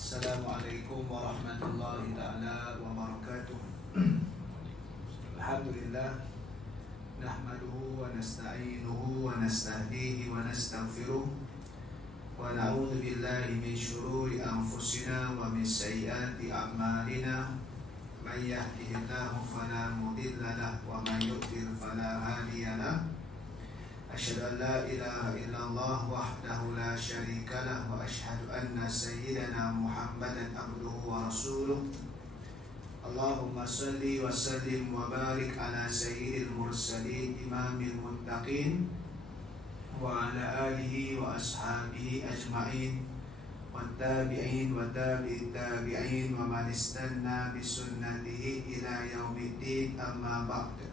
Assalamualaikum warahmatullahi ta'ala wabarakatuh. Alhamdulillah, nahmaduhu wa nasta'inuhu wa nastahdihi wa nastaghfiruh wa na'udzu billahi min syururi anfusina wa min sayyiati a'malina. Man yahdihillahu fala mudilla lahu wa man yudlil fala hadiya lahu. Asyhadu an la ilaha illallah wahdahu la syarika lah wa asyhadu anna sayyidana Muhammadan abduhu wa rasuluh. Allahumma salli wa sallim wa barik ala sayyidil mursalin imamil muttaqin wa ala alihi wa ashabihi ajma'in wattabi'in wa tabi'it tabi'in wa man istanna bisunnatihi ila yaumiddin, amma ba'd.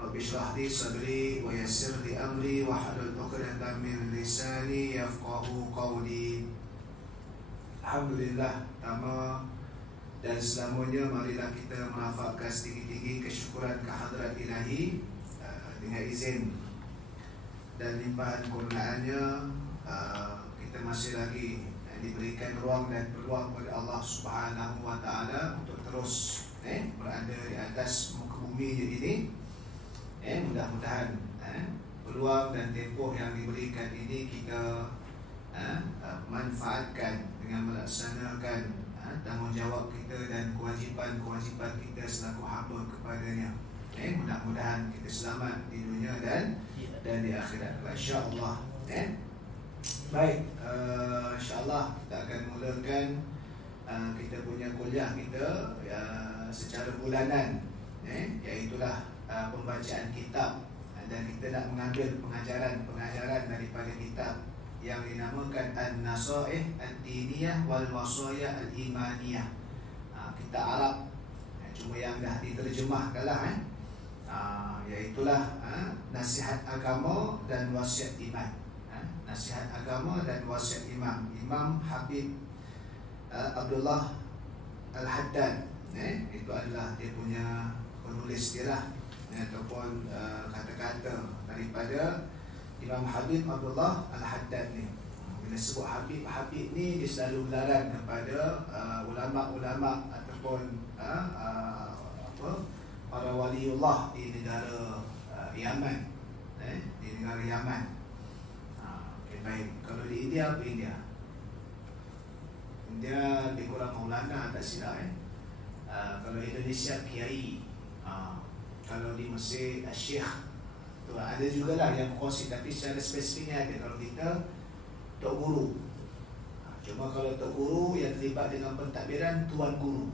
Rabbi shrah li sadri wa yassir li amri wa hlul 'uqdatam min lisani yafqahu qawli. Alhamdulillah, pertama dan selamanya marilah kita melafazkan setinggi-tinggi kesyukuran kehadrat Ilahi dengan izin dan limpahan kurniaannya. Kita masih lagi diberikan ruang dan peluang oleh Allah Subhanahu wa taala untuk terus berada di atas muka bumi ini. Mudah-mudahan peluang dan tempoh yang diberikan ini kita manfaatkan dengan melaksanakan tanggungjawab kita dan kewajipan-kewajipan kita selaku hamba kepadanya. Mudah-mudahan kita selamat di dunia dan di akhirat, insya-Allah. Baik, insya-Allah kita akan mulakan kita punya kuliah kita secara bulanan, iaitulah pembacaan kitab, dan kita nak mengambil pengajaran daripada kitab yang dinamakan An-Nasaih Ad-Diniyah wal Wasaya Al-Imaniyah. Kitab Arab, cuma yang dah diterjemahkanlah, iaitulah nasihat agama dan wasiat iman. Nasihat agama dan wasiat iman, Imam Habib Abdullah Al-Haddad. Itu adalah dia punya penulis dia lah, ataupun kata-kata daripada Imam Habib Abdullah Al-Haddad ni. Bila sebut Habib ni, dia selalu gelaran kepada ulama-ulama ataupun para waliullah di negara Yaman, di negara Yaman. Baik, kalau di India apa India? India lebih kurang maulana, tak silap. Kalau Indonesia kiai. Kalau di Mesir syekh. Ada jugalah yang kongsi, tapi secara spesifiknya ada. Kalau kita tok guru. Cuma kalau tok guru yang terlibat dengan pentadbiran tuan guru.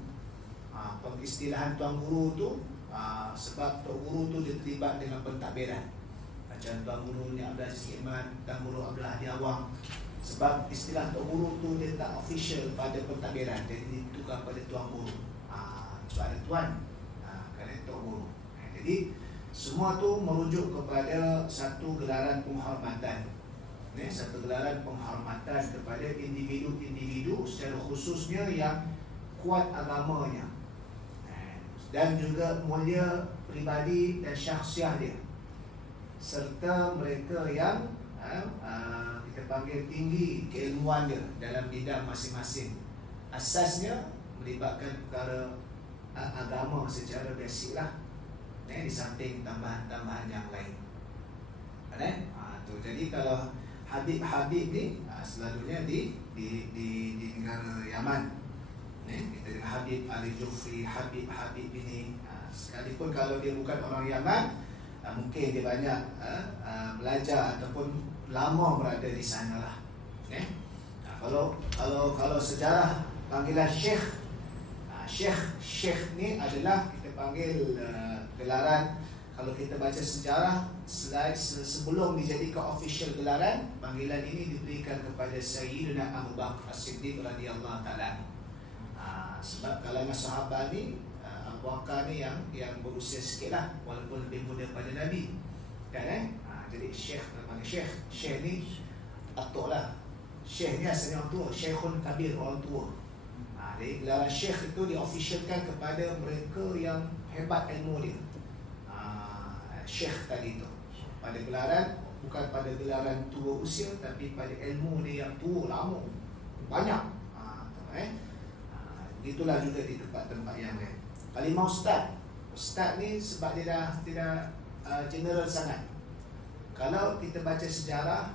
Pengistilahan tuan guru tu sebab tok guru tu dia terlibat dengan pentadbiran. Macam tuan guru ni Abdul Aziz Iman, tuan guru Abdul Hadi Awang. Sebab istilah tok guru tu dia tak official pada pentadbiran, jadi ditukar pada tuan guru. Sebab ada tuan, kerana tok guru. Jadi semua tu merujuk kepada satu gelaran penghormatan. Satu gelaran penghormatan kepada individu-individu secara khususnya yang kuat agamanya, dan juga mulia pribadi dan syakhsiah dia, serta mereka yang kita panggil tinggi keilmuan dia dalam bidang masing-masing. Asasnya melibatkan perkara agama secara basic lah, di samping tambahan-tambahan yang lain. Jadi kalau Habib ni selalunya di negara Yaman. Kita dengan Habib Ali Jufri, Habib ini. Sekalipun kalau dia bukan orang Yaman, mungkin dia banyak belajar ataupun lama berada di sana lah. Kalau sejarah panggilan Syekh ni adalah kita panggil gelaran. Kalau kita baca sejarah, sebelum dijadikan official gelaran, panggilan ini diberikan kepada Sayyidina Abu Bakar As-Siddiq radhiyallahu taala. Sebab kalangan sahabat ni, Abu Bakar ni yang berusia sikit lah, walaupun lebih muda pada Nabi, kan? Jadi Syekh namanya Syekh ni atuk lah. Syekh ni asalnya orang tua, Syekhun Kabir, orang tua. Jadi gelaran Syekh itu diofficialkan kepada mereka yang hebat ilmu dia. Syekh tadi tu pada gelaran, bukan pada gelaran tua usia, tapi pada ilmu dia yang tua lama banyak. Itulah juga di tempat-tempat yang lain. Kalimah ustaz. Ustaz ni sebab dia dah tidak general sangat. Kalau kita baca sejarah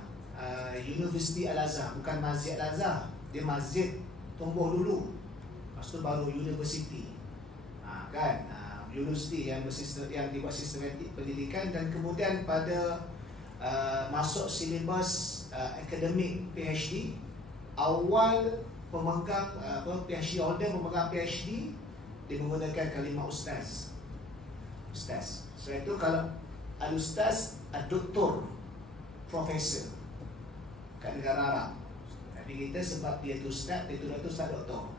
Universiti Al-Azhar, bukan Masjid Al-Azhar, dia masjid tumbuh dulu, lepas tu baru university. Kan? Universiti yang dibuat sistematik pendidikan, dan kemudian pada masuk silibus akademik PhD, awal pemegang PhD holder memegang PhD, dia menggunakan kalimah ustaz. Ustaz. Sebab itu kalau al-ustaz, al-doktor, profesor kat negara Arab. Tapi kita sebab dia tu ustaz, dia tu ustaz doktor.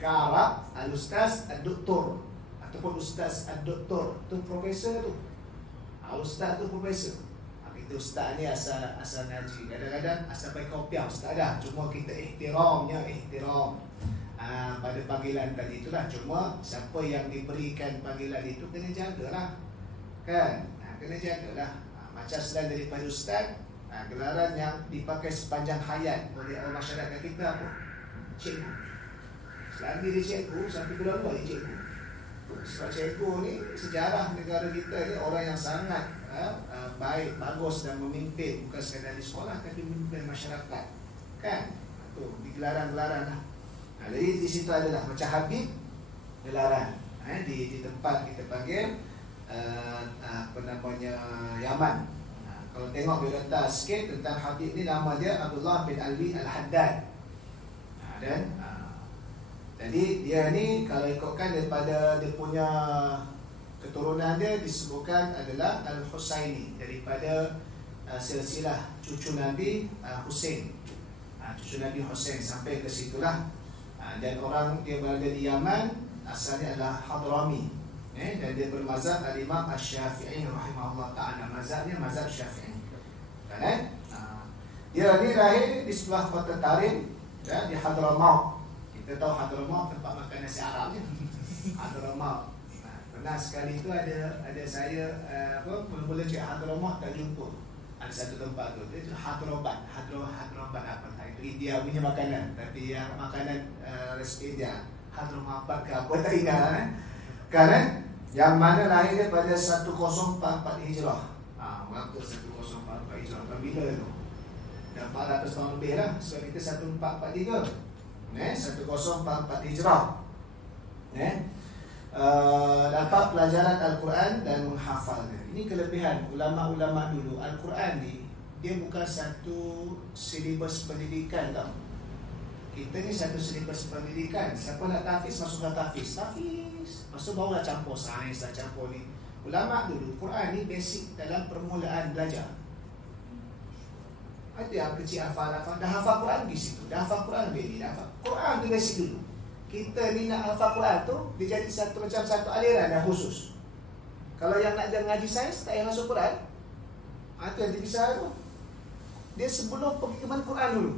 Kat Arab, al-ustaz, al-doktor, ataupun ustaz, al-doktor, tu profesor tu. Ustaz tu profesor. Kita ustaz ni asal ngaji. Kadang-kadang asal pakai kopiah ustaz dah. Cuma kita ihtiram pada panggilan tadi itulah. Cuma siapa yang diberikan panggilan itu kena jagalah. Kan? Kena jagalah. Macam selain daripada ustaz, gelaran yang dipakai sepanjang hayat oleh masyarakat kita apa? Cikgu. Selagi dia cikgu, sampai ke luar dia cikgu. Sebab cikgu ni sejarah negara kita ni orang yang sangat baik, bagus dan memimpin, bukan sekadar di sekolah tapi memimpin masyarakat. Kan? Tu di gelaran-gelaran lah. Jadi di situ adalah macam Habib gelaran. Di tempat kita panggil Yaman. Kalau tengok biodata sikit tentang Habib ni, nama dia Abdullah bin Alwi Al-Haddad. Jadi dia ni kalau ikutkan daripada dia punya keturunan dia disebutkan adalah Al-Husaini, daripada silsilah cucu Nabi Husain. Cucu Nabi Husain sampai ke situlah. Dan orang dia berada di Yaman, asalnya adalah Hadrami. Dan dia bermazhab al-Imam Asy-Syafi'i rahimahullah ta'ala. Mazhabnya mazhab Syafi'i. Kan? Dia ni lahir di sebelah kota Tarim, di Hadramaut. Kita tahu Hadramaut tempat makan nasi Arab ni. Hadramaut. Pernah sekali tu ada saya mula-mula cik Hadramaut tak jumpa. Ada satu tempat tu, dia Hadrabat apa tak, itu India punya makanan, tapi yang makanan resipi India, Hadrabat ke apa tak ingat kan? Yang mana lahir pada 1044 Hijrah. Berapa 1044 Hijrah? Bila tu? Dah 400 tahun lebih lah. Sebab kita 1443 1044 Hijrah. Dapat pelajaran Al-Quran dan menghafalnya. Ini kelebihan ulama-ulama dulu. Al-Quran ni dia bukan satu silibus pendidikan tau. Kita ni satu silibus pendidikan. Siapa nak tahfiz, masuklah tahfiz. Masuk barulah campur sains, dah campur ni. Ulama dulu, Quran ni basic dalam permulaan belajar. Ada yang kecil hafal, dah hafal Quran di situ. Dah hafal Quran ni, dah hafal Quran tu basic dulu. Kita ni nak hafal Quran tu, dia jadi satu aliran dah khusus. Kalau yang nak ngaji sains, tak payah masuk Quran. Itu yang dipisah tu. Dia sebelum pergi ke mana Quran dulu.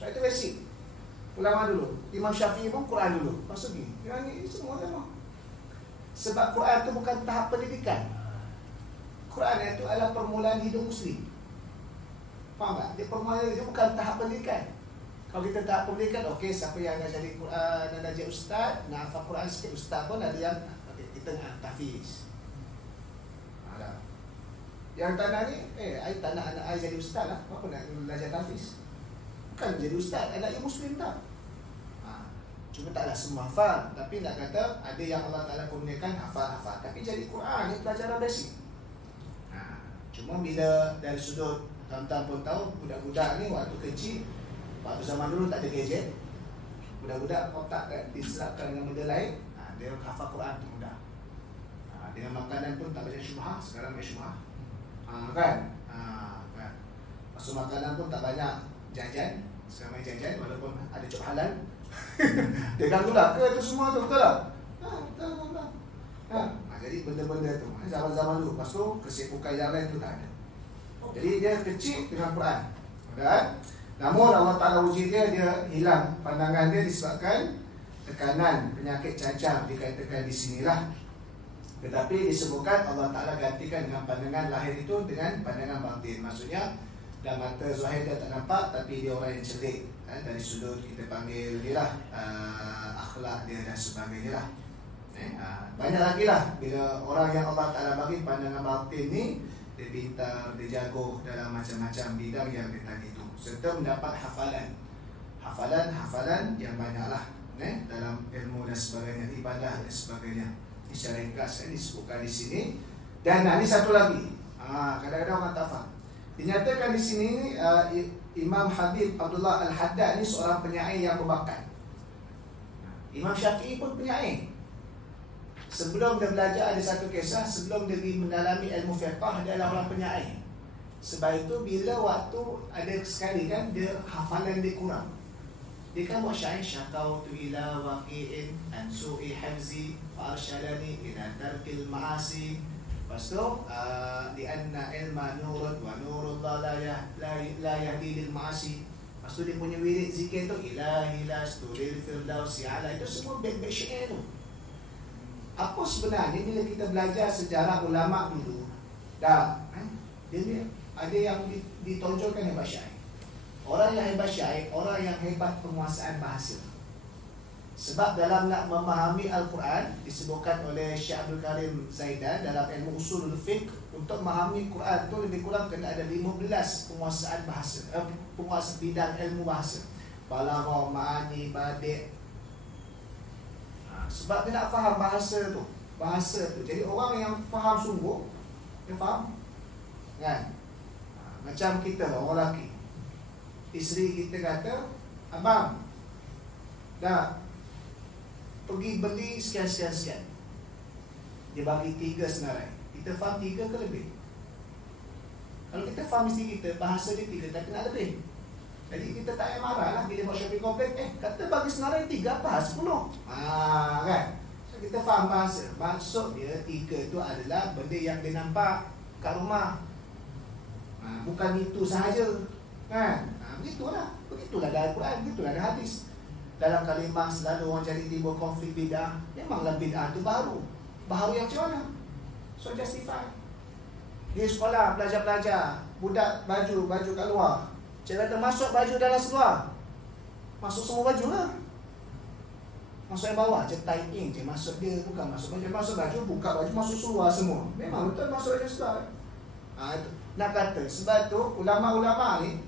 Sebab itu basic. Ulama dulu, Imam Syafi'i pun Quran dulu. Maksud ni, yang ni semua sama. Sebab Quran tu bukan tahap pendidikan. Quran itu adalah permulaan hidup Muslim. Faham tak? Dia permulaan itu bukan tahap pendidikan. Kalau kita tahap pendidikan, okey, siapa yang nak jadi Quran, nak jadi ustaz, nak hafal Quran sikit, ustaz pun ada yang kita nak tahfiz. Yang tak nak ni, I tak nak anak I jadi ustaz lah. Apa nak belajar tahfiz? Bukan jadi ustaz, anak you Muslim tak? Cuma taklah semua hafal. Tapi nak kata, ada yang Allah Ta'ala kurniakan hafal-hafal. Tapi jadi Quran ni pelajaran basic. Cuma bila dari sudut, tuan-tuan pun tahu, budak-budak ni waktu kecil, waktu zaman dulu tak ada gadget, budak-budak otak kan diserapkan dengan benda lain, dia hafal Quran tu mudah. Dengan makanan pun tak banyak syubhah, sekarang banyak syubhah. Kan? Masuk makanan pun tak banyak jajan, sekarang banyak jajan walaupun ada cop halal. Dia ganggu lah ke itu semua tu, betul tak? Betul. Jadi benda-benda tu zaman-zaman dulu, lepas tu kesibukan yang lain tu tak ada. Jadi dia kecil dengan Quran, kan? Namun Allah Ta'ala uji dia hilang pandangan dia disebabkan tekanan penyakit cacar, dikatakan di sinilah. Tetapi disebutkan Allah Ta'ala gantikan dengan pandangan lahir itu dengan pandangan batin. Maksudnya dah mata zahir dia tak nampak, tapi dia orang yang cerdik, dari sudut kita panggil ni lah, akhlak dia dan sebagainya lah. Banyak lagi lah bila orang yang Allah Ta'ala bagi pandangan batin ni, dia pintar, dia jago dalam macam-macam bidang yang dia tadi tu, serta mendapat hafalan yang banyak lah dalam ilmu dan sebagainya, ibadah dan sebagainya. Ini secara ringkas disebutkan di sini. Dan ini satu lagi, kadang-kadang orang tak faham. Dinyatakan di sini Imam Habib Abdullah Al-Haddad ni seorang penyair yang berbakat. Imam Syafi'i pun penyair. Sebelum dia belajar, ada satu kisah, sebelum dia pergi mendalami ilmu fiqh, dia adalah orang penyair. Sebab itu bila waktu ada sekali kan dia hafalan dia kurang, dia kan buat syair, syakautu ila waqi'in an su'i hafzi fa arsyadani ila tarkil ma'asi. Lepas tu di anna ilma nurun wa nurullah la yahdi lil ma'asi. Lepas tu dia punya wirid zikir tu, ilahi lasturil firdausi ala. Itu semua bait-bait syair tu. Apa sebenarnya bila kita belajar sejarah ulama dulu, dia ni ada yang ditonjolkan hebat syair. Orang yang hebat syair, orang yang hebat penguasaan bahasa. Sebab dalam nak memahami Al-Quran, disebutkan oleh Syekh Abdul Karim Zaidan dalam ilmu usulul fiqh, untuk memahami Quran tu lebih kurang kena ada 15 penguasaan bahasa, penguasaan bidang ilmu bahasa. Balaghah, ma'ani, badi'. Sebab dia nak faham bahasa tu. Jadi orang yang faham sungguh, dia faham kan? Macam kita orang lelaki, isteri kita kata, abang dah pergi beli sekian. Dia bagi 3 senarai. Kita faham 3 ke lebih? Kalau kita faham isteri kita, bahasa dia 3 tapi nak lebih. Jadi kita tak marah lah bila buat shopping komplek, kata bagi senarai 3, bahas 10. Kan? So, kita faham bahasa. Maksud dia 3 tu adalah benda yang dia nampak kat rumah. Bukan itu sahaja. Kan? Begitulah dalam Quran, begitulah dalam hadis. Dalam kalimah selalu orang jadi timbul konflik bid'ah. Memanglah bid'ah tu baru. Baru yang macam mana? So justify. Di sekolah belajar, budak baju kat luar. Cik kata masuk baju dalam seluar. Masuk semua baju lah. Masuk yang bawah, je tie in je. Masuk dia bukan masuk baju. Masuk baju, buka baju, masuk seluar semua. Memang betul masuk baju seluar. Nak kata, sebab tu ulama-ulama ni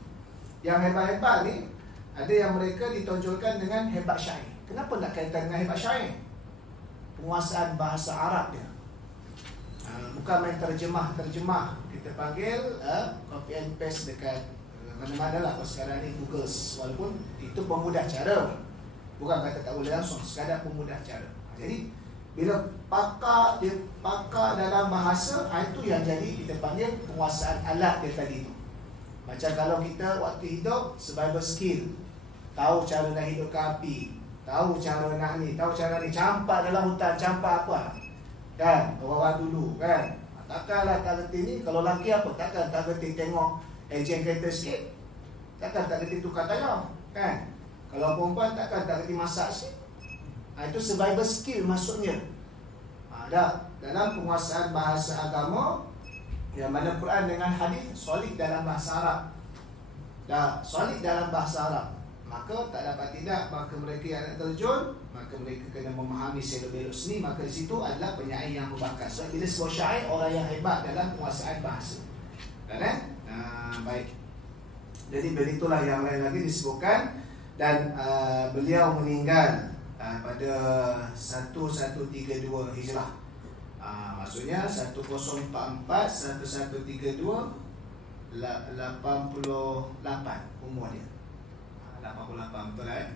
yang hebat-hebat ni, ada yang mereka ditonjolkan dengan hebat syair. Kenapa nak kaitan dengan hebat syair? Penguasaan bahasa Arab dia. Bukan main terjemah. Kita panggil copy and paste dekat mana-mana lah. Sekarang ni Google, walaupun itu pemudah cara, bukan kata tak boleh langsung, sekadar pemudah cara. Jadi bila dia pakar dalam bahasa, itu yang jadi kita panggil penguasaan alat dia tadi tu. Macam kalau kita waktu hidup, survival skill, tahu cara nak hidupkan api, tahu cara nak ni, campak dalam hutan, campak apa kan, orang dulu kan. Takkanlah tak kerti ni, kalau lelaki apa, takkan tak kerti tengok enjin kereta sikit, takkan tak kerti tukar tayar kan. Kalau perempuan takkan tak kerti masak sikit. Itu survival skill maksudnya. Dalam penguasaan bahasa agama, yang mana Quran dengan hadis solid dalam bahasa Arab. Solid dalam bahasa Arab, maka tak dapat tidak, maka mereka yang nak terjun, maka mereka kena memahami selok-belok seni. Maka di situ adalah penyair yang berbakat. So bila sebuah syair, orang yang hebat dalam penguasaan bahasa. Baik. Jadi begitulah yang lain lagi disebutkan. Dan beliau meninggal pada 1132 Hijrah. Maksudnya 1044 1132 88 umur dia. 88 betul kan?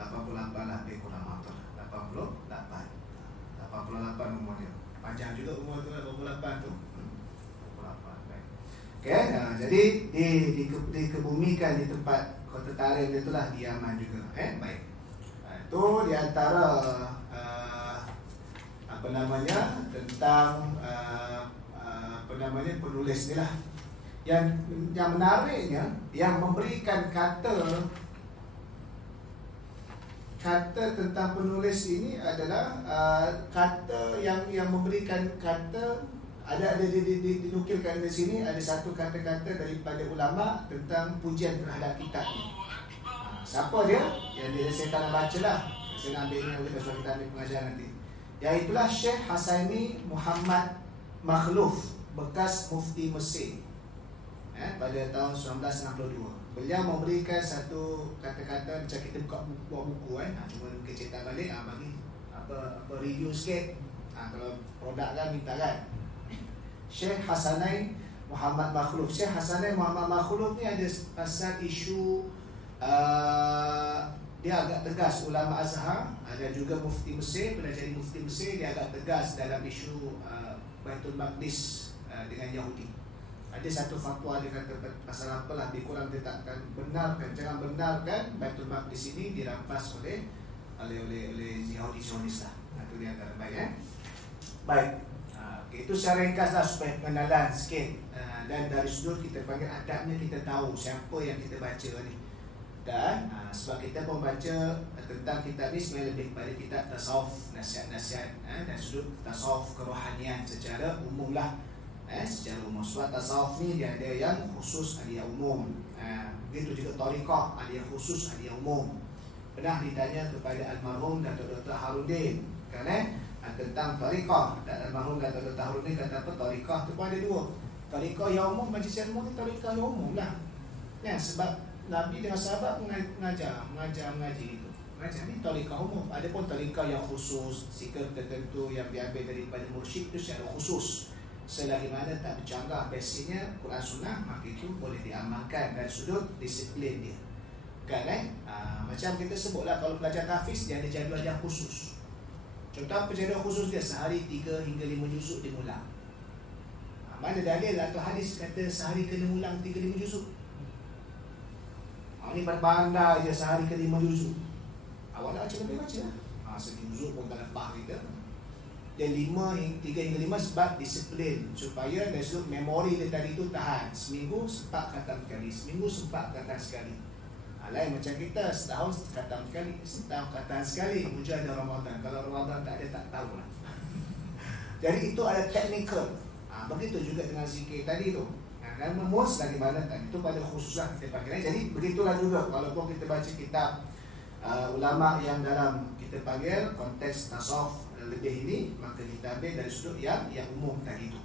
88 lah, lebih kurang betul. 88 umur dia. Panjang juga umur tu, 88 tu. 88, baik. Okay, jadi dikebumikan di tempat Kota Tarim itulah di Yaman juga. Baik. Itu di antara tentang penulis ni lah. Yang menariknya, yang memberikan kata tentang penulis ini adalah kata yang memberikan kata dinukilkan di sini ada satu kata-kata daripada ulama tentang pujian terhadap kitab ni. Siapa dia? Yang saya tak nak baca lah. Saya nak ambil ini oleh sebab kita ambil pengajaran nanti. Iaitulah Syekh Hasaini Muhammad Makhluf, bekas mufti Mesir, pada tahun 1962. Beliau memberikan satu kata-kata macam kita buka buku cuma kita cetak balik bagi apa review sikit. Kalau produk kan minta kan. Syekh Hasaini Muhammad Makhluf. Syekh Hasaini Muhammad Makhluf ni ada pasal isu dia agak tegas ulama Azhar, ada juga mufti Mesir, pernah jadi mufti Mesir, dia agak tegas dalam isu Baitul Maqdis dengan Yahudi. Ada satu fatwa dia kata pasal apalah, lebih kurang dia takkan benarkan, jangan benarkan Baitul Maqdis ini dirampas oleh Yahudi Zionis lah. Itu dia antara baik. Baik. Itu secara ringkaslah supaya pengenalan sikit, dan dari sudut kita panggil adabnya kita tahu siapa yang kita baca ni. Dan sebab kita membaca tentang kitab ni sebenarnya lebih kepada kitab tasawuf, nasihat-nasihat dan sudut tasawuf kerohanian secara umum lah. Secara umum, sebab tasawuf ni dia ada yang khusus, ada yang umum. Begitu juga tariqah, ada yang khusus, ada yang umum. Pernah ditanya kepada almarhum Datuk Dr. Harudin kan tentang tariqah, dan almarhum Datuk Dr. Harudin kata apa, tariqah tu pun ada dua. Tariqah yang umum, majlis ilmu ni tariqah yang umum lah. Sebab Nabi dengan sahabat mengaji itu. Mengajar ni tariqah umum. Ada pun tariqah yang khusus, sikap tertentu yang diambil daripada mursyid itu secara khusus. Selagi mana tak bercanggah basicnya Quran Sunnah, maka itu boleh diamalkan dan sudut disiplin dia. Kan macam kita sebutlah kalau pelajar tahfiz dia ada jadual yang khusus. Contoh apa jadual khusus dia? Sehari 3 hingga 5 juzuk dimulang. Mana dalil atau hadis kata sehari kena mulang 3-5 juzuk? Ini bandar je sehari ke 5 juzuk. Awak nak baca lah. Sejuzuk pun tak lepas kita. Dan 3 hingga 5 sebab disiplin, supaya dari sudut memori dia tadi tu tahan. Seminggu sempat khatam sekali, seminggu sempat khatam sekali. Lain macam kita, setahun khatam sekali, setahun khatam sekali. Hujan ada Ramadan. Kalau Ramadan tak ada, tak tahulah. Jadi itu ada teknikal. Begitu juga dengan zikir tadi tu. Dan memuas dari mana tadi itu pada khususlah kita pakai. Jadi begitulah juga walaupun kita baca kitab ulama yang dalam kita panggil konteks tasawuf lebih ini, maka kita ambil dari sudut yang umum tadi itu.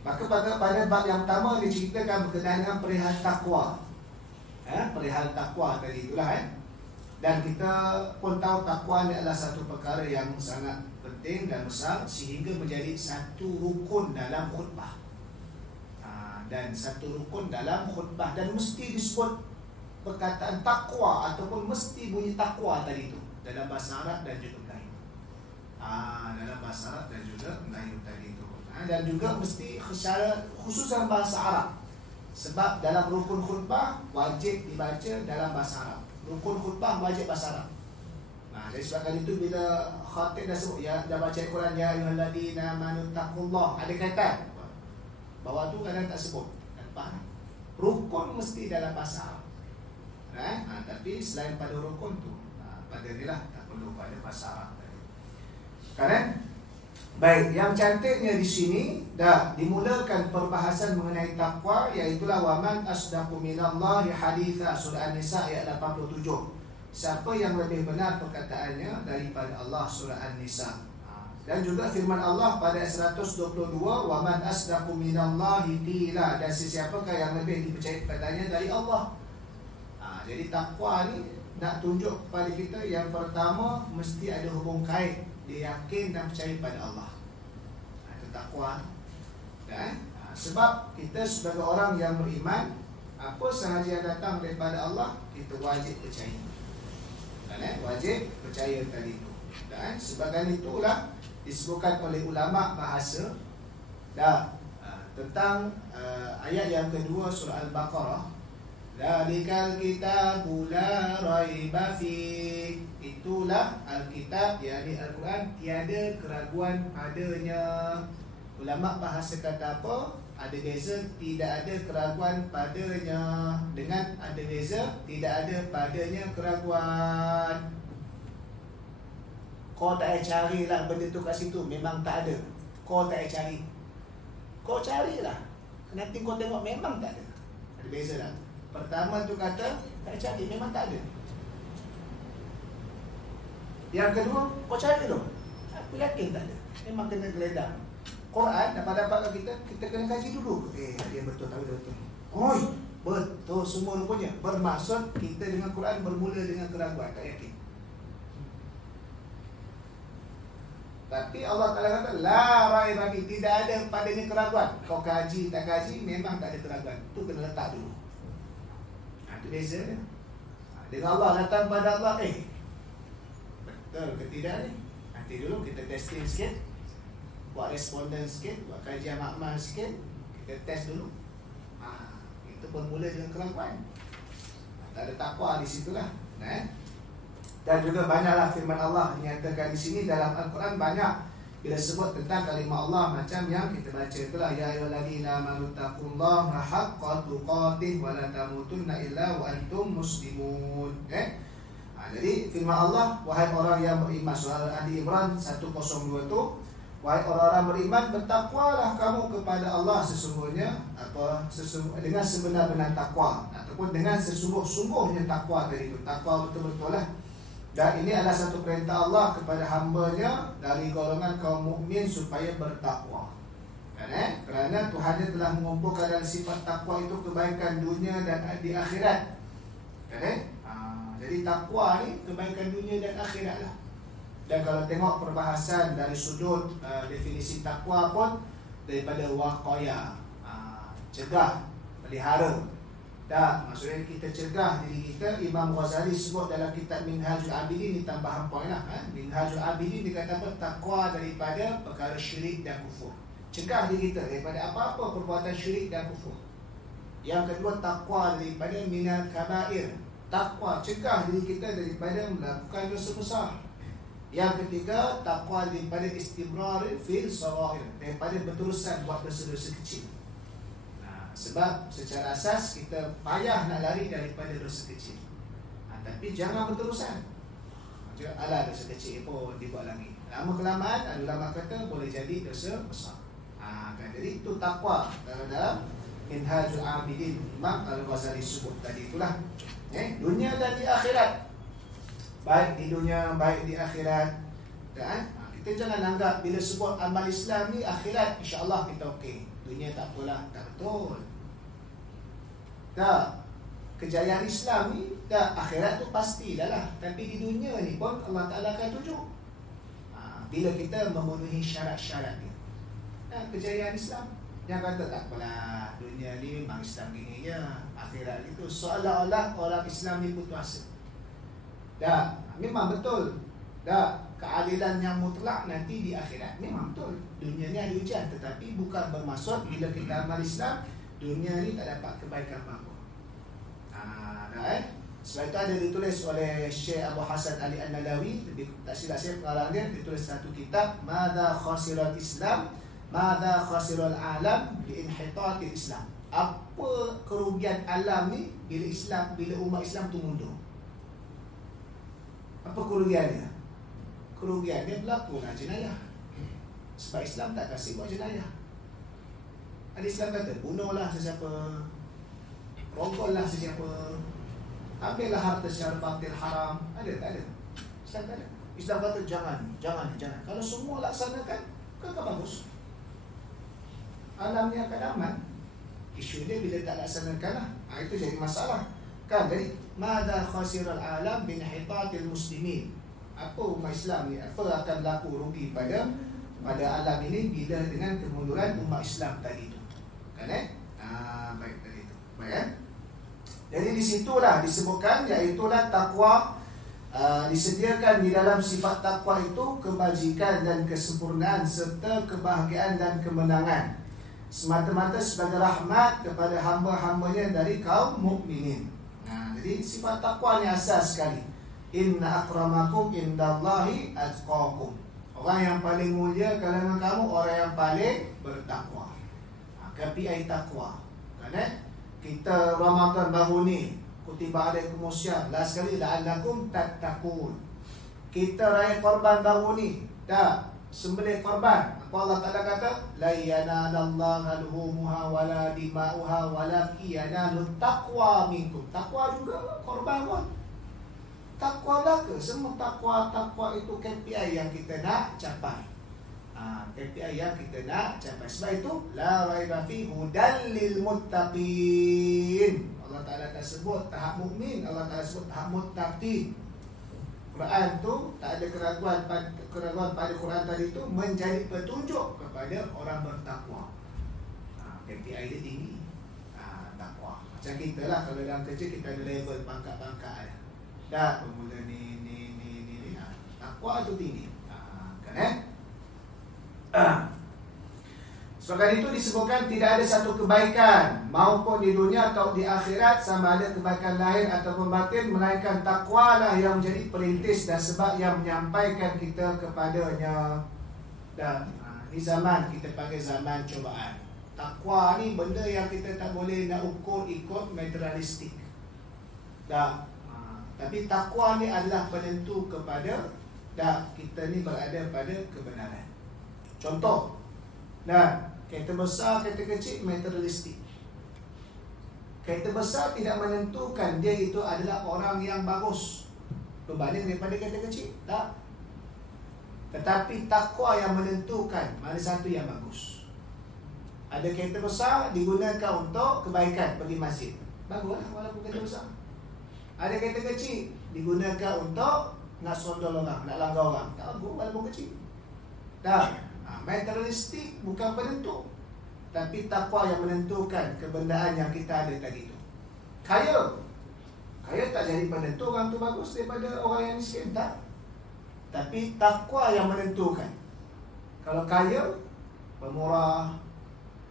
Maka pada bab yang pertama diceritakan berkenaan dengan perihal takwa. Perihal takwa tadi itulah Dan kita pun tahu takwa ini adalah satu perkara yang sangat penting dan besar sehingga menjadi satu rukun dalam khutbah. Dan satu rukun dalam khutbah, dan mesti disebut perkataan takwa ataupun mesti bunyi takwa tadi itu dalam bahasa Arab dan juga Melayu. Dalam bahasa Arab dan juga Melayu tadi itu. Dan juga mesti secara khusus dalam bahasa Arab. Sebab dalam rukun khutbah wajib dibaca dalam bahasa Arab. Rukun khutbah wajib bahasa Arab. Jadi sebabkan itu bila khatib dah sebut dah baca Al-Quran, ya ayyuhalladzina amanu taqullah, ada kaitan. Bawah tu kadang tak sebut. Rukun mesti dalam bahasa Arab. Tapi selain pada rukun tu, pada ni lah tak perlu pada bahasa Arab. Baik, yang cantiknya di sini dah dimulakan perbahasan mengenai takwa, iaitulah waman asdaqu minallahi haditha, surah An-Nisa ayat 87. Siapa yang lebih benar perkataannya daripada Allah, surah An-Nisa. Dan juga firman Allah pada 122, waman asdaqu minallahi qila, dan sesiapakah yang lebih dipercayai katanya dari Allah. Jadi takwa ni nak tunjuk kepada kita yang pertama mesti ada hubung kait, dia yakin dan percaya pada Allah. Itu takwa. Sebab kita sebagai orang yang beriman, apa sahaja yang datang daripada Allah kita wajib percaya. Wajib percaya tadi itu. Dan sebagainya itulah disebutkan oleh ulama bahasa tentang ayat yang kedua surah Al-Baqarah, Dzalikal kitabu la raiba fi, itulah Alkitab, yakni Al-Quran, tiada keraguan padanya. Ulama bahasa kata apa? Ada beza, tidak ada keraguan padanya, dengan ada beza, tidak ada padanya keraguan. Kau tak payah carilah benda tu kat situ, memang tak ada. Kau tak payah cari. Kau carilah. Nanti kau tengok memang tak ada. Ada beza tak? Pertama tu kata tak cari, memang tak ada. Yang kedua, kau cari dulu. Aku yakin tak ada. Memang kena geledah. Quran dapat kita kena kaji dulu. Dia betul tak betul. Oi, betul semua rupanya. Bermaksud kita dengan Quran bermula dengan keraguan, tak yakin. Tapi Allah Ta'ala kata la raiba fi, tidak ada padanya keraguan. Kau kaji tak kaji memang tak ada keraguan. Tu kena letak dulu. Itu beza dia. Dengan Allah datang pada Allah, betul ke tidak ni? Nanti dulu kita testing sikit, buat responden sikit, buat kajian makmal sikit, kita test dulu. Itu bermula dengan keraguan. Tak ada takwa di situlah. Dan juga banyaklah firman Allah dinyatakan di sini dalam Al-Quran, banyak bila sebut tentang kalimah Allah macam yang kita baca itulah, ya ayyuhallazina amanu taqullaha haqqa tuqatih wa la tamutunna illa wa antum muslimun. Jadi firman Allah, wahai orang yang beriman, surah Ali Imran 102 tu, wahai orang-orang beriman, bertakwalah kamu kepada Allah sesungguhnya dengan sebenar-benar takwa, ataupun dengan sesungguh-sungguhnya takwa tadi itu. Takwa betul-betul lah. Dan ini adalah satu perintah Allah kepada hamba-Nya dari golongan kaum mukmin supaya bertakwa. Kerana Tuhan telah mengumpulkan dalam sifat takwa itu kebaikan dunia dan di akhirat. Jadi takwa ni kebaikan dunia dan akhirat lah. Dan kalau tengok perbahasan dari sudut definisi takwa pun daripada waqaya, cegah, pelihara. Tak, maksudnya kita cegah diri kita. Imam Ghazali sebut dalam kitab Minhajul Abidin, ni tambahan poin lah. Minhajul Abidin dia kata apa? Takwa daripada perkara syirik dan kufur. Cegah diri kita daripada apa-apa perbuatan syirik dan kufur. Yang kedua, takwa daripada minal kabair. Takwa cegah diri kita daripada melakukan dosa besar. Yang ketiga, takwa daripada istimrar fil sarair, daripada berterusan buat dosa-dosa kecil. Sebab secara asas kita payah nak lari daripada dosa kecil, tapi jangan berterusan. Alah, dosa kecil pun dibuat lagi, lama-kelamaan ulama kata boleh jadi dosa besar. Jadi itu takwa dalam Minhajul Abidin Imam Al-Ghazali sebut tadi itulah. Dunia dan di akhirat, baik di dunia baik di akhirat. Kita jangan anggap bila sebut amal Islam ni akhirat insya-Allah kita okey, dunia tak apalah. Tak betul. Tak. Kejayaan Islam ni tak, akhirat tu pasti dah lah. Tapi di dunia ni pun Allah Ta'ala akan tunjuk bila kita memenuhi syarat-syarat ni. Kejayaan Islam. Yang kata tak apalah, dunia ni memang Islam gini je, akhirat itu seolah-olah orang Islam ni putus asa. Tak. Memang betul. Tak. Keadilan yang mutlak nanti di akhirat memang betul. Dunia ni ada ujian, tetapi bukan bermaksud bila kita amal Islam dunia ni tak dapat kebaikan apa-apa. Sebab itu ada ditulis oleh Syekh Abu Hasan Ali An-Nadawi, tak silap saya pengarang dia, ditulis satu kitab, Madza khasiral Islam, Madza khasiral alam bi inhitatil Islam. Apa kerugian alam ni bila umat Islam tu mundur? Apa kerugiannya? Kerugiannya berlakulah jenayah. Sebab Islam tak kasih buat jenayah. Ada Islam kata bunuhlah sesiapa, rogollah sesiapa, ambillah harta secara batil haram. Ada tak ada? Islam tak ada. Islam kata jangan. Kalau semua laksanakan, akan bagus. Alam ni akan aman. Isu dia bila tak laksanakan lah, itu jadi masalah. Jadi madza khasiral alam bin hitatil muslimin. Apa umat Islam ni, apa akan berlaku rugi pada alam ini bila dengan kemunduran umat Islam tadi tu. Baik tadi tu. Baik. Jadi di situlah disebutkan, iaitulah takwa, disediakan di dalam sifat takwa itu kebajikan dan kesempurnaan serta kebahagiaan dan kemenangan, semata-mata sebagai rahmat kepada hamba-hambanya dari kaum mukminin. Jadi sifat takwa ni asas sekali. Inna akramakum indallahi atqakum. Orang yang paling mulia kalangan kamu orang yang paling bertakwa. KPI takwa. Kita Ramadan baru ni, kutiba alaikum syam, last kali la'allakum tattaqun. Kita raya korban baru ni, tak, sembelih korban. Apa Allah Ta'ala kata? La yanalallaha luhumuha wala dima'uha walakin yanalut taqwa minkum. Taqwa juga korban pun. Takwa belaka. Semua takwa itu KPI yang kita nak capai. KPI yang kita nak capai. Sebab itu la raiba fi hudal lil muttaqin. Allah Ta'ala tak sebut tahap mukmin, Allah Ta'ala sebut tahap muttaqin. Quran tu tak ada keraguan pada Quran tadi tu menjadi petunjuk kepada orang bertakwa. KPI dia tinggi. Takwa. Macam kita lah, kalau dalam kerja kita ada level pangkat-pangkat. Dah pemula ni. Takwa tu tinggi. Kan Sebab itu disebutkan tidak ada satu kebaikan maupun di dunia atau di akhirat, sama ada kebaikan lahir ataupun batin, melainkan takwa lah yang menjadi perintis dan sebab yang menyampaikan kita kepadanya. Dan di zaman kita panggil zaman cobaan. Takwa ni benda yang kita tak boleh nak ukur ikut materialistik. Dan tapi takwa ni adalah penentu kepada kita ni berada pada kebenaran. Contoh, kereta besar, kereta kecil, materialistik. Kereta besar tidak menentukan dia itu adalah orang yang bagus berbanding daripada kereta kecil. Tak. Tetapi takwa yang menentukan mana satu yang bagus. Ada kereta besar digunakan untuk kebaikan, pergi masjid. Baguslah walaupun kereta besar. Ada kereta kecil digunakan untuk nak sondol orang, nak langgar orang. Tak bagus walaupun kecil. Materialistik bukan penentu, tapi takwa yang menentukan kebendaan yang kita ada tadi itu. Kaya tak jadi penentu orang tu bagus daripada orang yang miskin, tak. Tapi takwa yang menentukan. Kalau kaya, pemurah,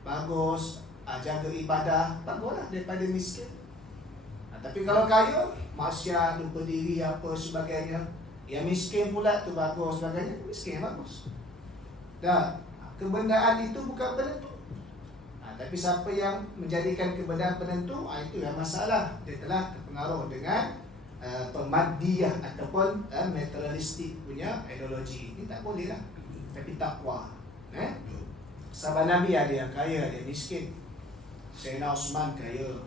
bagus, jaga ibadah, baguslah daripada miskin. Tapi kalau kaya, maksiat, lupa diri, apa sebagainya. Yang miskin pula tu bagus sebagainya, miskin bagus. Kebendaan itu bukan penentu. Tapi siapa yang menjadikan kebendaan penentu, itu yang masalah. Dia telah terpengaruh dengan pemadiyah ataupun materialistik punya ideologi. Ini tak boleh lah. Tapi takwa. Sahabat Nabi ada yang kaya, ada yang miskin. Sayyidina Osman kaya,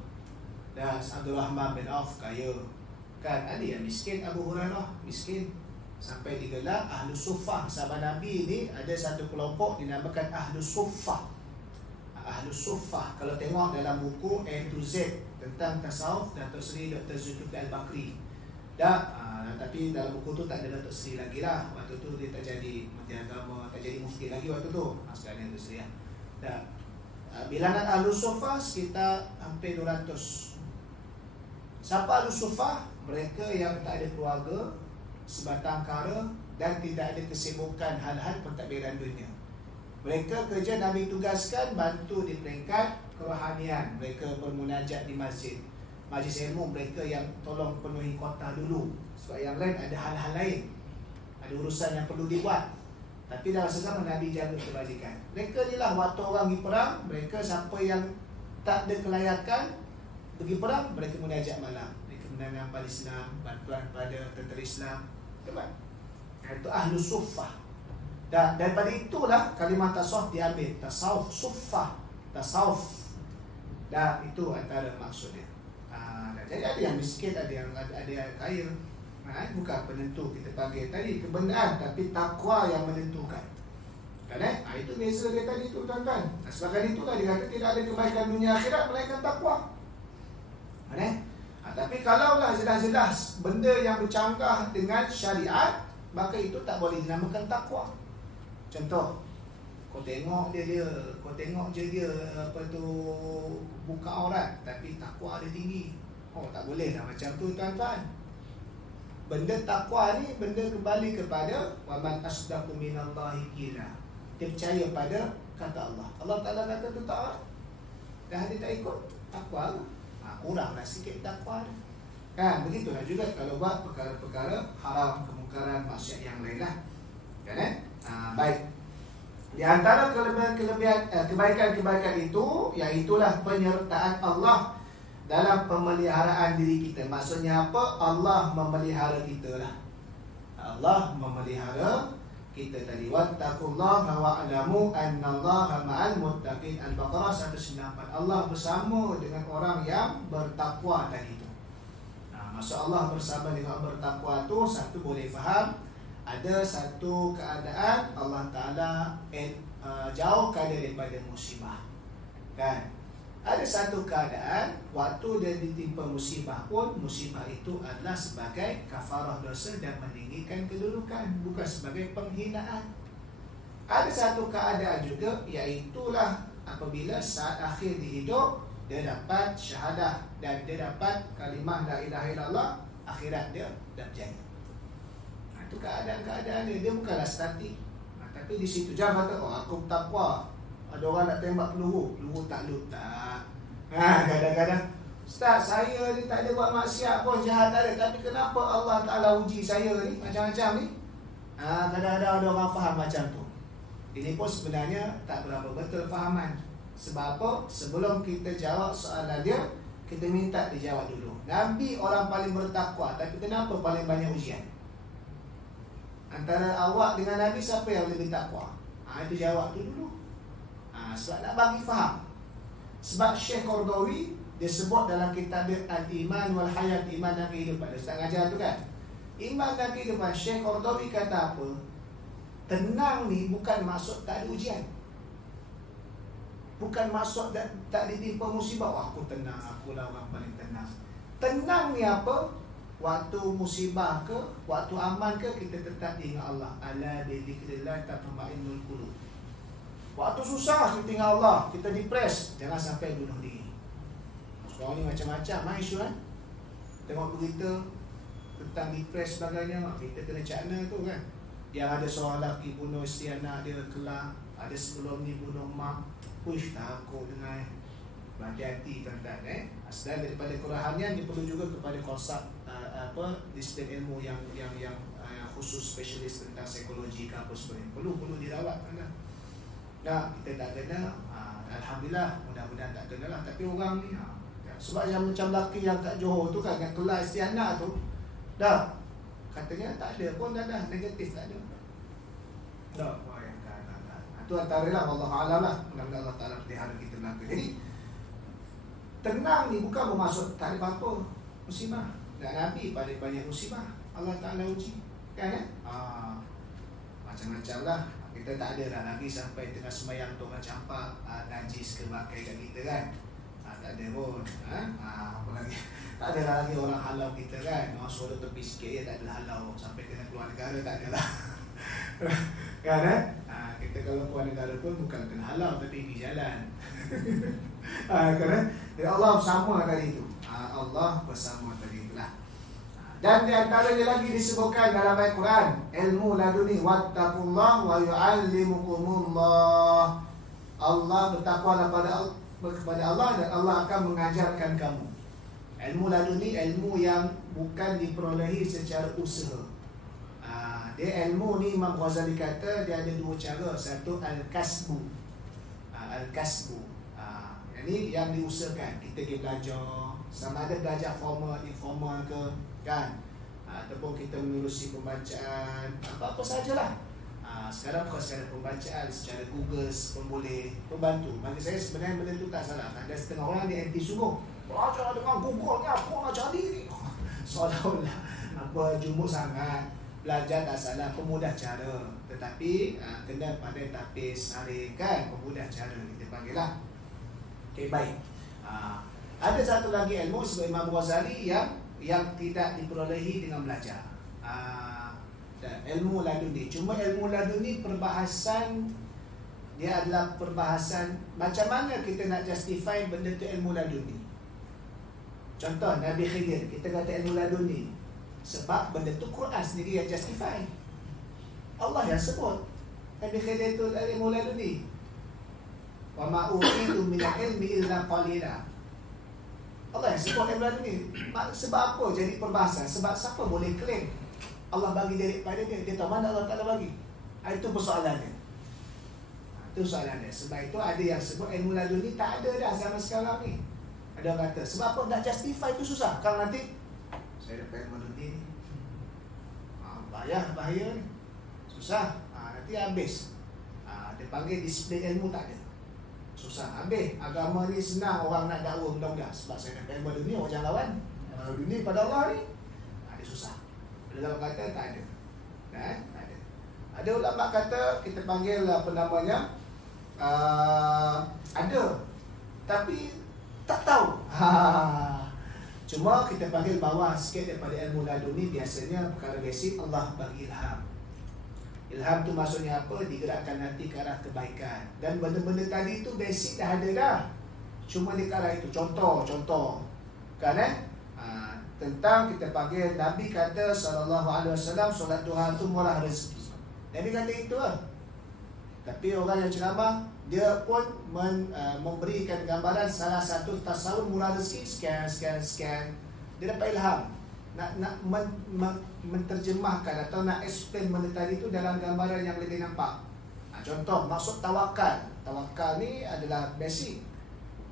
dan Abdul Rahman bin Auf kaya. Kan ada yang miskin, Abu Hurairah miskin. Sampai digelar Ahlus Suffah. Sahabat Nabi ni ada satu kelompok dinamakan Ahlus Suffah. Ahlus Suffah, kalau tengok dalam buku A to Z tentang tasawuf, Datuk Seri Dr. Zulkifli Al-Bakri. Tapi dalam buku tu tak ada Datuk Seri lagi lah. Waktu tu dia tak jadi Menteri Agama, tak jadi mufti lagi waktu tu. Sekarang Datuk Seri lah. Bilangan Ahlus Suffah sekitar hampir 200. Siapa Ahlus Suffah? Mereka yang tak ada keluarga, sebatang kara, dan tidak ada kesibukan hal-hal pentadbiran dunia. Mereka kerja Nabi tugaskan bantu di peringkat kerohanian. Mereka bermunajat di masjid, majlis ilmu. Mereka yang tolong penuhi kota dulu. Sebab yang lain ada hal-hal lain, ada urusan yang perlu dibuat. Tapi dalam sesama Nabi jaga kebajikan. Mereka ni lah waktu orang pergi perang. Mereka siapa yang tak ada kelayakan pergi perang, mereka munajat malam. Mereka menanam Islam, bantuan pada tentera Islam. Itu Ahlus Suffah. Dan daripada itulah kalimah tasawuf diambil. Tasawuf, suffah, tasawuf. Dan itu antara maksudnya. Jadi ada yang miskin, ada yang kaya. Bukan penentu kita panggil tadi kebendaan, tapi takwa yang menentukan. Itu beza dia tadi tu tuan-tuan. Sebab itulah dia kata tidak ada kebaikan dunia akhirat melainkan takwa. Tapi kalaulah jelas-jelas benda yang bercanggah dengan syariat, maka itu tak boleh dinamakan takwa. Contoh, kau tengok dia buka aurat, tapi takwa dia tinggi. Tak boleh lah macam tu tuan-tuan. Benda takwa ni benda kembali kepada waman asdaqu minallahi qila. Dia percaya pada kata Allah. Allah Ta'ala kata tu tak, dah dia tak ikut, takwa lah. Kuranglah sikit takwa. Kan begitulah juga kalau buat perkara-perkara haram, kemungkaran, maksiat yang lain lah. Baik. Di antara kebaikan-kebaikan itu, iaitulah penyertaan Allah dalam pemeliharaan diri kita. Maksudnya apa? Allah memelihara kita lah. Allah memelihara kita tadi, wattaqullaha wa'lamu annallaha ma'al muttaqin. Al-Baqarah 198. Allah bersama dengan orang yang bertakwa tadi itu. Maksud Allah bersama dengan bertakwa tu, satu boleh faham, ada satu keadaan Allah Ta'ala jauhkan daripada musibah, kan? Ada satu keadaan waktu dia ditimpa musibah pun, musibah itu adalah sebagai kafarah dosa dan meninggikan kedudukan, bukan sebagai penghinaan. Ada satu keadaan juga, iaitulah apabila saat akhir di hidup dia dapat syahadah dan dia dapat kalimah la ilaha illallah, akhirat dia dah berjaya. Itu keadaan-keadaan dia bukanlah statik. Tapi di situ jangan kata, oh aku takwa, ada orang nak tembak peluru tak lut, tak. Kadang-kadang, Ustaz, saya ni tak ada buat maksiat pun, jahat tak ada, tapi kenapa Allah Ta'ala uji saya ni macam-macam ni? Kadang-kadang ada orang faham macam tu. Ini pun sebenarnya tak berapa betul fahaman. Sebab apa? Sebelum kita jawab soalan dia, kita minta dijawab dulu. Nabi orang paling bertakwa, tapi kenapa paling banyak ujian? Antara awak dengan Nabi, siapa yang lebih takwa? Itu jawab tu dulu. Sebab nak bagi faham. Sebab Syekh Qardawi dia sebut dalam kitab Al-Iman wal Hayat, iman dan kehidupan. Dia Ustaz ngajar tu kan, iman dan kehidupan. Syekh Qardawi kata apa? Tenang ni bukan maksud tak ada ujian, bukan maksud tak ditimpa musibah. Aku tenang, akulah orang paling tenang. Tenang ni apa? Waktu musibah ke, waktu aman ke, kita tetap ingat Allah. Ala bi dzikrillah tatma'innul qulub. Waktu susah kita ingat Allah, kita depres, jangan sampai bunuh diri. Sekarang ni macam-macam isu kan. Tengok berita tentang depres sebagainya, kita kena cakna tu kan. Yang ada seorang lelaki bunuh isteri anak dia kelak, ada sebelum ni bunuh mak. Uish, takut dengan. Hati-hati tuan-tuan. Selain daripada kerahannya, dia perlu juga kepada konsep disiplin ilmu yang khusus, spesialis tentang psikologi ke apa sebenarnya. Perlu dirawat tuan-tuan. Nah, kita tak kena, alhamdulillah, mudah-mudahan tak kena lah. Tapi orang ni, sebab yang macam lelaki yang kat Johor tu kan, yang kelas isteri anak tu, dah katanya tak ada pun, dah negatif, tak ada. Tak. Itu antara lah, Allah Alam lah. Mudah-mudahan Allah Ta'ala pelihara kita belakang. Jadi tenang ni bukan bermaksud tak ada apa-apa musibah. Dan Nabi pada banyak musibah Allah Ta'ala uji, kan? Macam-macam lah. Kita tak ada lah Nabi sampai tengah sembahyang tu orang campak najis ke pakai kat kita kan. Tak ada pun. Apa lagi? Tak ada lah lagi orang halau kita kan. Orang suara tepi sikit je tak ada halau. Sampai kena keluar negara tak ada lah. Kan? Kita kalau keluar negara pun bukan kena halau, tapi pergi jalan. Kerana Allah bersama tadi itu. Allah bersama tadi itulah. Dan di antaranya lagi disebutkan dalam ayat Quran, ilmu laduni wattaqullah wa yu'allimukumullah. Allah bertakwalah kepada Allah dan Allah akan mengajarkan kamu. Ilmu laduni, ilmu yang bukan diperolehi secara usaha. Dia ilmu ni Imam Ghazali kata dia ada dua cara. Satu al-kasbu. Al-kasbu. Ini yang diusahakan. Kita pergi belajar, sama ada belajar formal, informal ke, kan? Ataupun kita menerusi pembacaan, apa-apa sajalah. Sekarang bukan secara pembacaan, secara Google pun boleh membantu. Bagi saya sebenarnya benda tu tak salah. Ada setengah orang dia anti sungguh. Belajar dengan Google ni apa nak jadi ni? Seolah-olah apa jumuk sangat. Belajar tak salah, pemudah cara. Tetapi kena pandai tapis, saring kan, pemudah cara kita panggil lah. Okay, baik. Ada satu lagi ilmu sebagai Imam Ghazali yang tidak diperolehi dengan belajar. Ilmu laduni. Cuma ilmu laduni perbahasan dia adalah perbahasan macam mana kita nak justify benda tu ilmu laduni. Contoh Nabi Khidir, kita kata ilmu laduni sebab benda tu Quran sendiri yang justify. Allah yang sebut Nabi Khidir tu ilmu laduni. Wa ma utitu min ilmi illa qalila. Allah yang sebut ilmu laduni. Sebab apa jadi perbahasan? Sebab siapa boleh claim Allah bagi daripada dia? Dia tahu mana Allah Ta'ala bagi. Itu persoalan dia. Itu soalan dia. Sebab itu ada yang sebut ilmu laduni tak ada dah zaman sekarang ni. Ada orang kata sebab apa nak justify itu susah. Kalau nanti saya dapat ilmu laduni ni bahaya ni, susah. nanti habis. Dia panggil disiplin ilmu tak ada. Susah. Habis agama ni senang orang nak dakwa mudah-mudah. Sebab saya nak ilmu dunia orang jangan lawan. Ilmu dunia pada Allah ni dia susah. Dalam kata tak ada. Tak ada. Ada ulama kata kita panggil apa namanya, ada tapi tak tahu. Cuma kita panggil bawah sikit daripada ilmu laduni. Biasanya perkara basic Allah bagi ilham. Ilham tu maksudnya apa? Digerakkan hati ke arah kebaikan. Dan benda-benda tadi tu basic dah ada dah. Cuma di arah itu. Contoh kan tentang kita panggil Nabi kata SAW solat duha tu murah rezeki. Nabi kata itu lah. Tapi orang yang ceramah dia pun memberikan gambaran salah satu tasawuf murah rezeki sekian. Dia dapat ilham nak menterjemahkan atau nak explain benda tadi itu dalam gambaran yang lebih nampak. Contoh maksud tawakal. Tawakal ni adalah basic.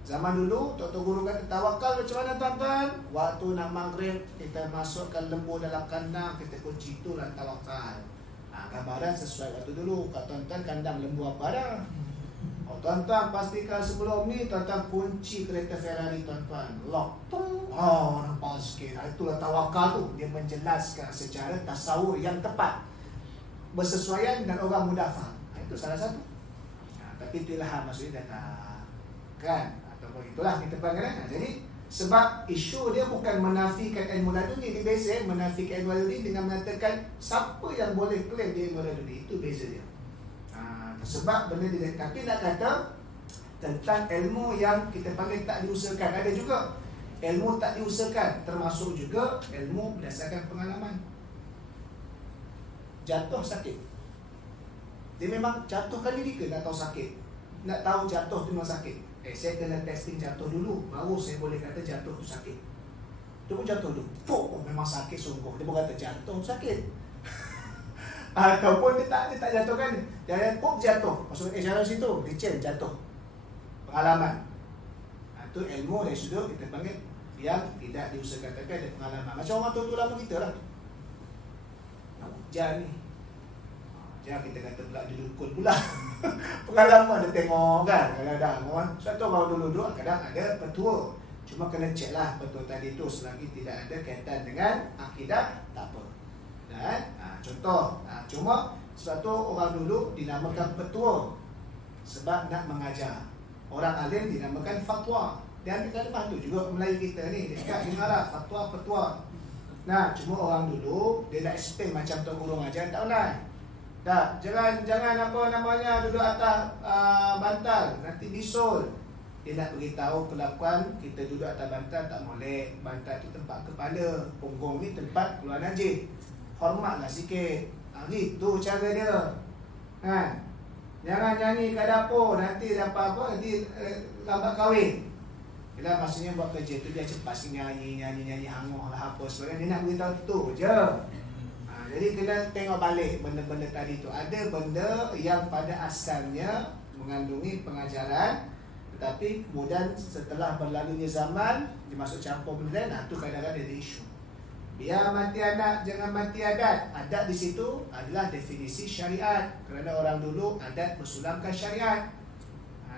Zaman dulu Tok Guru kata tawakal macam mana tuan-tuan? Waktu nak maghrib kita masukkan lembu dalam kandang, kita kunci, itulah tawakal. Gambaran sesuai waktu dulu. Kat tuan-tuan kandang lembu apa dah? Tuan-tuan pastikan sebelum ni tuan-tuan kunci kereta Ferrari tuan-tuan lock. Nampak sikit. Itulah tawakal tu. Dia menjelaskan secara tasawuf yang tepat, bersesuaian dan orang mudah faham. Itu salah satu. Tapi itu ilham maksudnya datang kan, ataupun itulah kita panggil. Jadi sebab isu dia bukan menafikan ilmu laduni. Dia biasa menafikan ilmu laduni dengan mengatakan siapa yang boleh klaim dia ilmu laduni. Itu beza dia. Sebab benda dia, tapi nak kata tentang ilmu yang kita panggil tak diusahakan. Ada juga ilmu tak diusahakan, termasuk juga ilmu berdasarkan pengalaman. Jatuh sakit, dia memang jatuh kali ni ke nak tahu sakit, nak tahu jatuh tu memang sakit. Saya kena testing jatuh dulu, baru saya boleh kata jatuh tu sakit. Dia pun jatuh dulu, memang sakit sungguh. Dia pun kata jatuh sakit. Ataupun dia tak jatuh kan, dia jatuh, maksudnya jalan situ, licin jatuh, pengalaman. Itu ilmu dari sudut kita panggil yang tidak diusahakan, tapi ada pengalaman. Macam orang tua lama kita lah, hujan ni, jangan kita kata pula didukul pula. Pengalaman dia tengok kan, kadang-kadang orang satu orang dulu kadang ada petua. Cuma kena cek lah petua tadi tu, selagi tidak ada kaitan dengan akidah tak apa. Dan contoh, cuma sebab tu orang dulu dinamakan petua sebab nak mengajar. Orang alim dinamakan fatwa. Dan kalimah tu juga Melayu kita ni, dia cakap dengarlah fatwa, petua. Cuma orang dulu dia nak explain macam Tok Guru ajar, tak boleh. Tak, jangan apa namanya duduk atas bantal, nanti bisul. Dia nak beritahu kelakuan kita duduk atas bantal tak boleh. Bantal tu tempat kepala, punggung ni tempat keluar najis. Hormatlah sikit. Gitu cara dia. Jangan nyanyi kat dapur, nanti dapat apa, nanti lambat kahwin. Bila maksudnya buat kerja tu dia cepat sikit nyanyi hangoh lah apa sebagainya. Dia nak beritahu tu je. Jadi kena tengok balik benda-benda tadi tu. Ada benda yang pada asalnya mengandungi pengajaran, tetapi kemudian setelah berlalunya zaman dia masuk campur benda lain. Tu kadang-kadang ada isu. Biar mati adat, jangan mati adat. Adat di situ adalah definisi syariat. Kerana orang dulu adat bersulamkan syariat.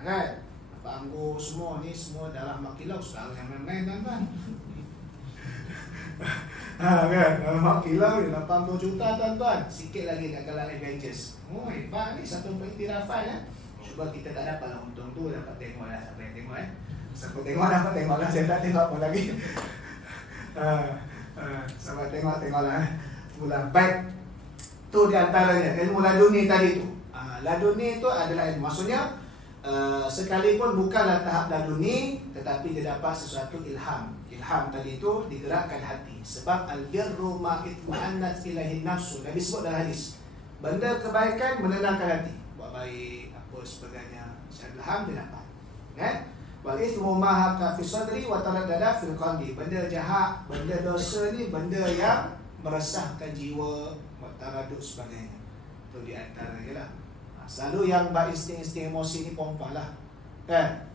Kan? Apa anggur semua ni semua darah mak kilau. Sekarang yang main-main kan? Kan? Darah mak kilau ni 80 juta tuan-tuan. Sikit lagi nak kalah Avengers. Hebat ni satu pengiktirafan ya. Cuba kita tak dapat lah untung tu. Dapat tengok lah. Siapa yang tengok siapa tengok dapat tengok lah. Saya tak tengok pun lagi. Sama tengok-tengoklah bulan. Baik. Tu di antaranya ilmu laduni tadi tu. Laduni itu adalah ilmu, maksudnya sekalipun bukanlah tahap laduni, tetapi dia dapat sesuatu ilham. Ilham tadi itu digerakkan hati. Sebab al-birru ma itma'annat ilaihi nafsu. Nabi sebut dalam hadis, benda kebaikan menenangkan hati. Buat baik apa sebagainya. Ilham dia dapat. Kan? Wal ithmu ma haka fi sadri wa taraddada fil qalbi. Benda jahat, benda dosa ni benda yang meresahkan jiwa, taraddud sebagainya. Itu di antaranya lah. Selalu yang insting emosi ni pompa lah. Kan?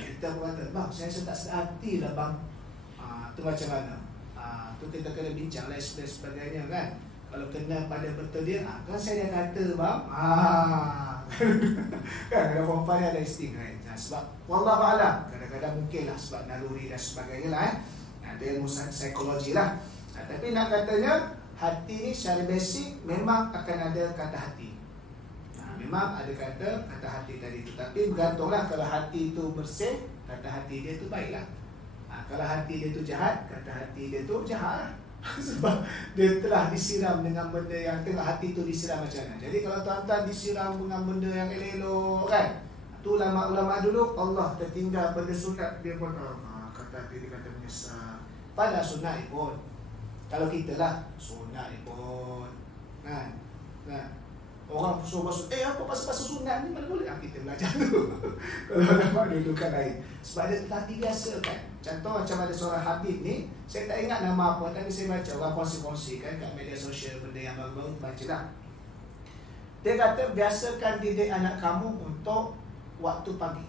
Kita pun kata, bang, saya tak sedar hati lah bang. Tu macam mana? Tu kita kena bincang lah sebagainya kan. Kalau kena pada betul dia, kan saya dah kata bang, kan ada perempuan yang ada insting kan. Sebab wallahu a'lam, kadang-kadang mungkinlah sebab naluri dan sebagainya lah ada ilmu psikologi lah. Tapi nak katanya hati ni secara basic memang akan ada kata hati. Memang ada kata hati tadi tu. Tapi bergantunglah, kalau hati tu bersih, kata hati dia tu baiklah. Kalau hati dia tu jahat, kata hati dia tu jahat lah. Sebab dia telah disiram dengan benda yang tengah hati tu disiram macam mana. Jadi kalau tuan-tuan disiram dengan benda yang elok-elok kan, tu ulama-ulama dulu Allah tertinggal benda sunat, dia pun kata hati dia kata menyesal. Pada sunat pun, kalau kita lah sunat pun kan, orang suruh apa pasal sunat ni mana boleh kita belajar tu. Kalau dapat dudukan lain, sebab dia telah dibiasakan. Contoh macam ada seorang Habib ni, saya tak ingat nama apa, tapi saya baca orang kongsi-kongsi kan kat media sosial benda yang baru-baru, baca lah. Dia kata biasakan didik anak kamu untuk waktu pagi.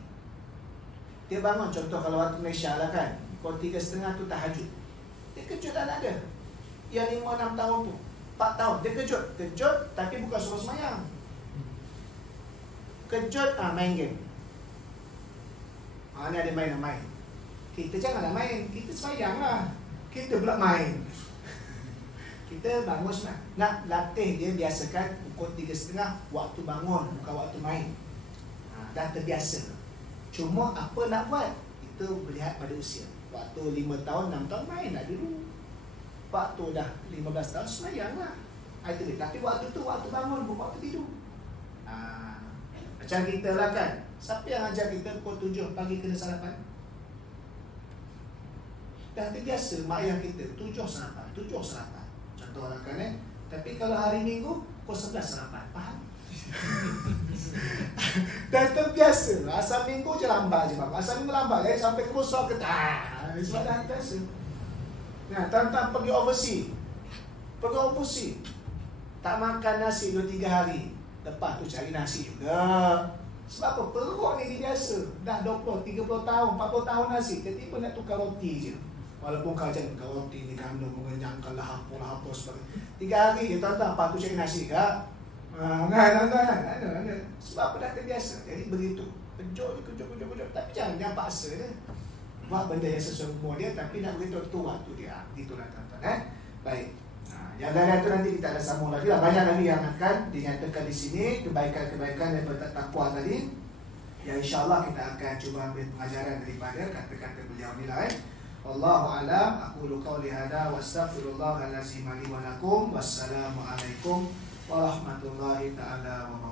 Dia bangun, contoh kalau waktu Malaysia lah kan, pukul 3.30 tu tahajud. Dia kejut anak dia yang 5-6 tahun tu, 4 tahun, dia kejut tapi bukan suruh semayang. Kejut main game. Ni ada main. Kita janganlah main, kita semayang lah. Kita pula main. Kita bangun semayang. Nak latih dia, biasakan pukul 3.30 waktu bangun, bukan waktu main. Dah terbiasa. Cuma apa nak buat, itu melihat pada usia. Waktu 5 tahun, 6 tahun main lah dulu. Waktu dah 15 tahun semayang lah. Itu dia. Tapi waktu tu waktu bangun, bukan waktu tidur. Macam kita lah kan, siapa yang ajar kita pukul 7 pagi kena sarapan? Dah terbiasa mak ayah kita 7 sarapan. Contoh orang kan Tapi kalau hari Minggu pukul 11 sarapan. Faham? Dah terbiasa. Asal Minggu je lambat je bang. Asal Minggu lambat sampai ke besar ke tak. Sebab dah terbiasa. Tuan-tuan pergi overseas, tak makan nasi 2-3 hari, lepas tu cari nasi juga. Sebab apa? Perut ni biasa. Dah 20, 30 tahun, 40 tahun nasi, tiba-tiba nak tukar roti je. Walaupun kau jangan tukar roti ni kan mengenyangkan lah apa sebagainya. 3 hari je tuan-tuan, lepas tu cari nasi kak. Ada. Sebab apa? Dah terbiasa. Jadi begitu. Kejut. Tapi jangan paksa dia. Buat benda yang sesuai umur dia, tapi nak beritahu tu waktu dia. Itulah tuan-tuan. Baik. Yang lain tu nanti kita ada sambung lagi lah. Banyak lagi yang akan dinyatakan di sini, kebaikan-kebaikan daripada takwa tadi, yang insyaAllah kita akan cuba ambil pengajaran daripada kata-kata beliau ni lah. Wallahu a'lam. Aqulu qawli hadza wa astaghfirullahal azim li wa lakum. Wassalamualaikum warahmatullahi taala wabarakatuh.